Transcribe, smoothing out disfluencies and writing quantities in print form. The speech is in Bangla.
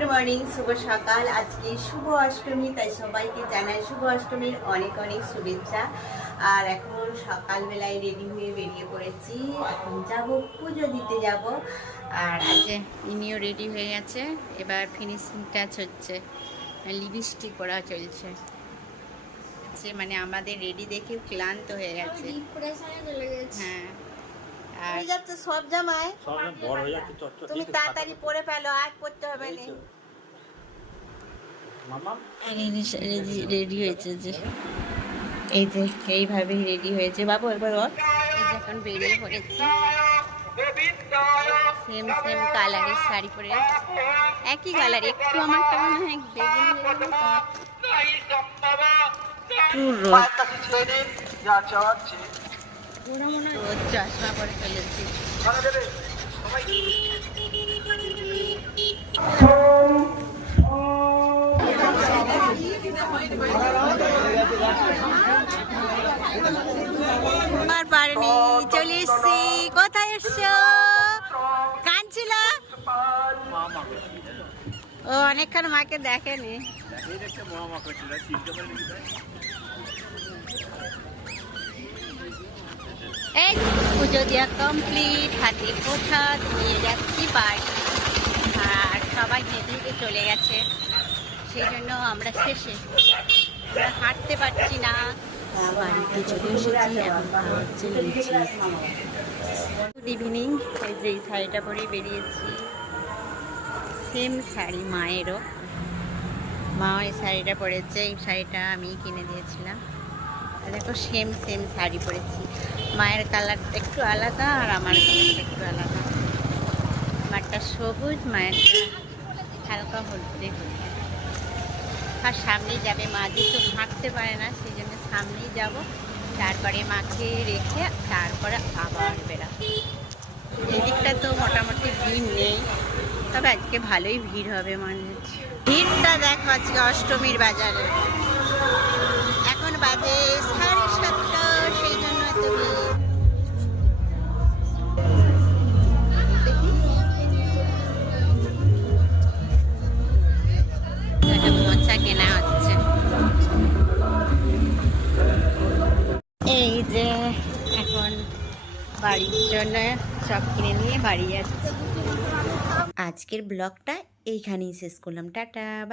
গুড মর্নিং, শুভ সকাল। আজকে শুভ অষ্টমী, তাই সবাইকে জানাই শুভ অষ্টমীর অনেক অনেক শুভেচ্ছা। আর এখন সকালবেলায় রেডি হয়ে বেরিয়ে পড়েছি, এখন যাব পুজো দিতে যাব। আর আজকে ইনিও রেডি হয়ে গেছে, এবার ফিনিশিং টাচ হচ্ছে, লিপস্টিক করা চলছে। মানে আমাদের রেডি দেখে ক্লান্ত হয়ে গেছে। হ্যাঁ, আর যাচ্ছে সব জামায় তুমি তাড়াতাড়ি পরে ফেলো, আর পড়তে হবে না। রেডি হয়েছে যে, এই যে এইভাবে রেডি হয়েছে বাবু, একবার এই যে এখন বেরিয়ে পড়েছি, সেম সেম কালারের শাড়ি পরে, একই কালার, একটু আমারটা মনে হয় বেগুনি বেগুনি, পুরো মনে হয় রোদ চশমা পরে ফেলেছি। আর পারেনি, চলে এসছি। কোথায় এসছো? কাঁদছিল ও, অনেকক্ষণ মাকে দেখেনি। এই পুজো দেওয়া কমপ্লিট, হাতে কোঠা নিয়ে যাচ্ছি বাড়ি। আর সবাই হেঁটে হেঁটে চলে গেছে, সেই জন্য আমরা শেষে, আমরা হাঁটতে পারছি না। বাড়িতে চলে এসেছি, এখন হচ্ছে লুচি। Good evening. এই যে এই শাড়িটা পরে বেরিয়েছি, সেম শাড়ি মায়েরও, মা এই শাড়িটা পরেছে, এই শাড়িটা আমি কিনে দিয়েছিলাম। দেখো সেম সেম শাড়ি পরেছি, মায়ের কালারটা একটু আলাদা আর আমার কালারটা একটু আলাদা। আমারটা সবুজ, মায়েরটা হালকা হলদে হলদে। আর সামনেই যাবে মা, যেহেতু হাঁটতে পারে না, সেই জন্য সামনেই যাব, তারপরে মাকে রেখে তারপরে আবার বেরাবো। এদিকটা তো মোটামুটি ভিড় নেই, তবে আজকে ভালোই ভিড় হবে মনে হচ্ছে। ভিড়টা দেখো আজকে অষ্টমীর বাজারে, এখন বাজে 7:30, সেই জন্য এত ভিড়। মোচা কেনা হচ্ছে, এই যে এখন বাড়ির জন্য সব কিনে নিয়ে বাড়ি যাচ্ছি। আজকের ব্লগটা এইখানেই শেষ করলাম, টাটা।